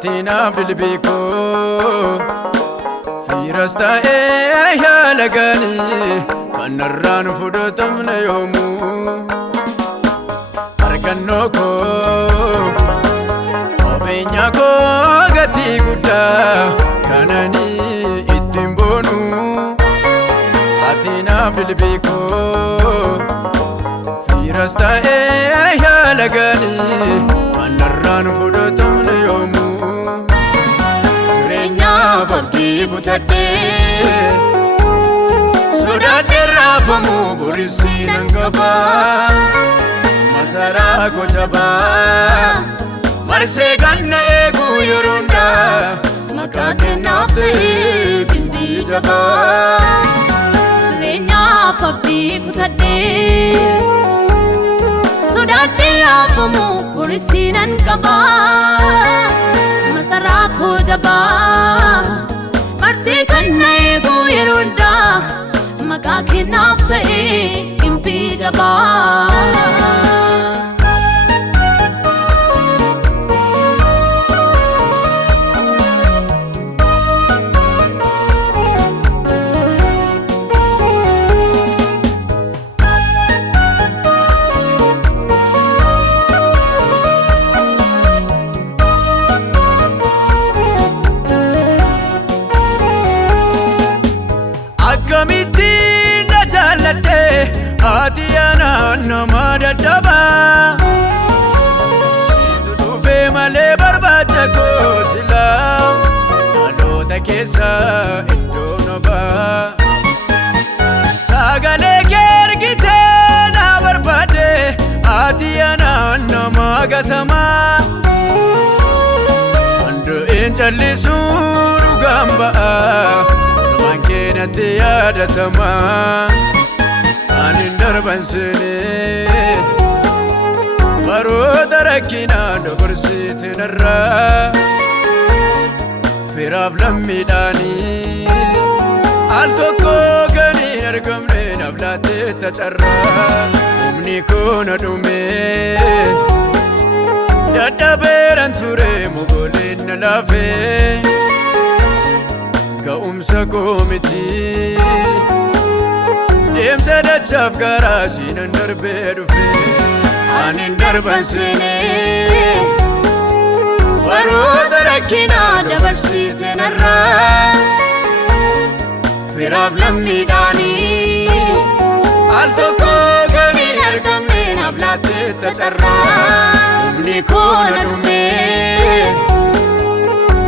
Atina bilbiko Firasta ya lagani Kanarran fudutamna yomu Arganno ko Obenya ko gati gudda Kanani ittin bonu Atina bilbiko Firasta ya lagani Kanarran fudutamna yomu Fabdi butadde Sodadde rafamu burisi nangaba Masara ko jaba Marse ganna egu yorunda Makake nafte kimbi jaba Surenya fabdi butadde Sodadde rafamu burisi nangaba Masara ko jaba Marse kanna egu yerunda Makake nafte kimbi jaba Kamitin na jalate Atiyana nama dadaba Situ dufe male barbacha ko sila Alota kesa iddo naba Sagale gergite na barbade Atiyana nama gatama Andu injallisu rugamba Mankenati yadatama Anin darban sini Baroda rakkina dabarsiti narra Firaaf lammidhaani Al tokko ganin argamne naflaate tacarra Humni koona dhume Dadhabeeran ture mogoliin na laafe Ka'umsa komiti Deemsa dachaaf garaa siinan darbee dhufe Anin darban seene Baroota rakkina dabarsite narra Firaaf lammidhaani Al tokko ganin argamne naflaate tacarra Humni koona dhume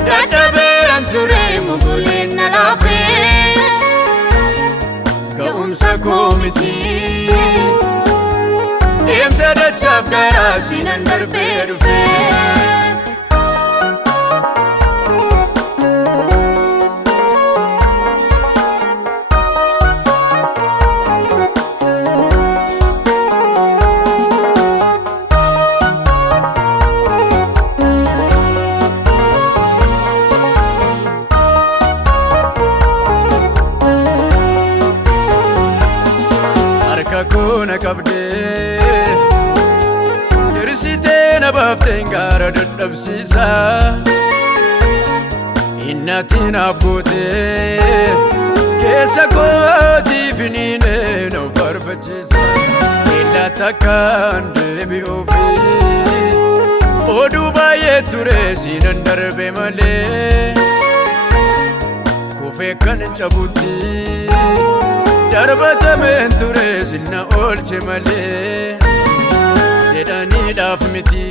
Dadhabeeran ture mogoliin na laafe Ka'umsa komiti Deemsa dachaaf garaa siinan darbee dhufe Kakuna kabde Dirsite na baften gara dadhabsiisa Innatiin afgoote Keessa kooti finiine na farfachiisa Illa takkaan deebi'uufi Oduu baay'ee ture siinan darbe malee Kufee kan cabutti Darbatameen ture sinna oolche malee Jedhaniidhaaf miti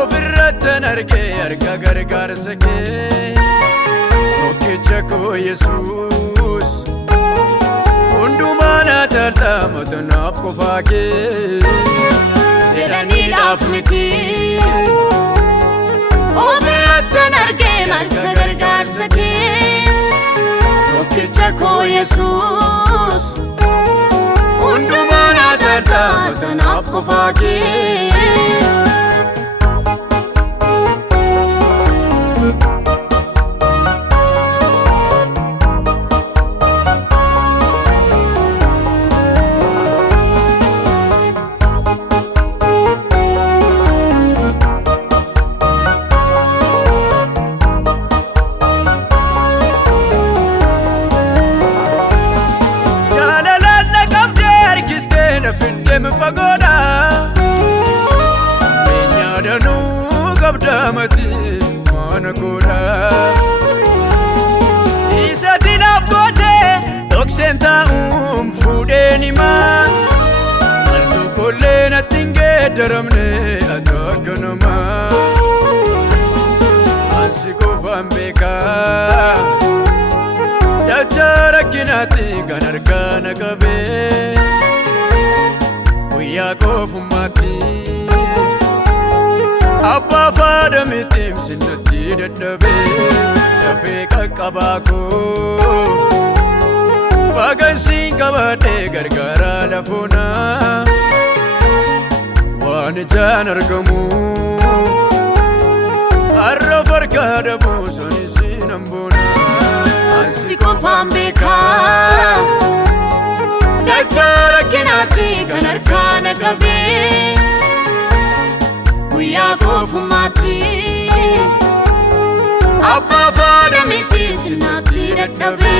Ofirrattan argee harka gargaarsa kee Tokkicha koo Yesuus Hundumaa na caalta motonaaf qofaa kee Jedhaniidhaaf miti Ofirrattan argee harka gargaarsa kee Tokkicha koo Yesuus Hundumaa na caalta motonaaf qofaa kee mati mana koda Isati nafgote doksenta fudeni ma Maltu kolle natinge daramne atakanama Ansiko fambeka Dachara kinati kanarkana kabe Uya kofumati Abba fada mitim sinati daddabe Dafe kakabako Bagansi kabate gargara lafuna Waan ijaan argamu Arra farka dabu sonisi nambuna Ansi qofaan beeka Dachara kinati kan harkaana qabe Guyyaa qofumaatti Abbaa faada miti sinatti dadhabe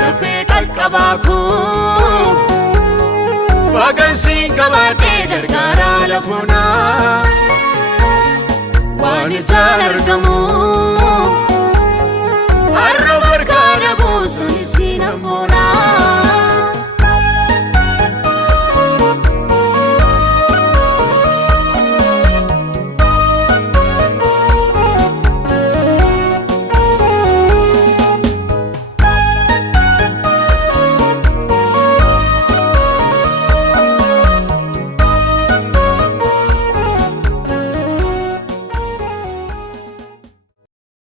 Dafee qaqqabaa koo Bagansi qabaadhee gargaara lafunaa Waan ijaan argamu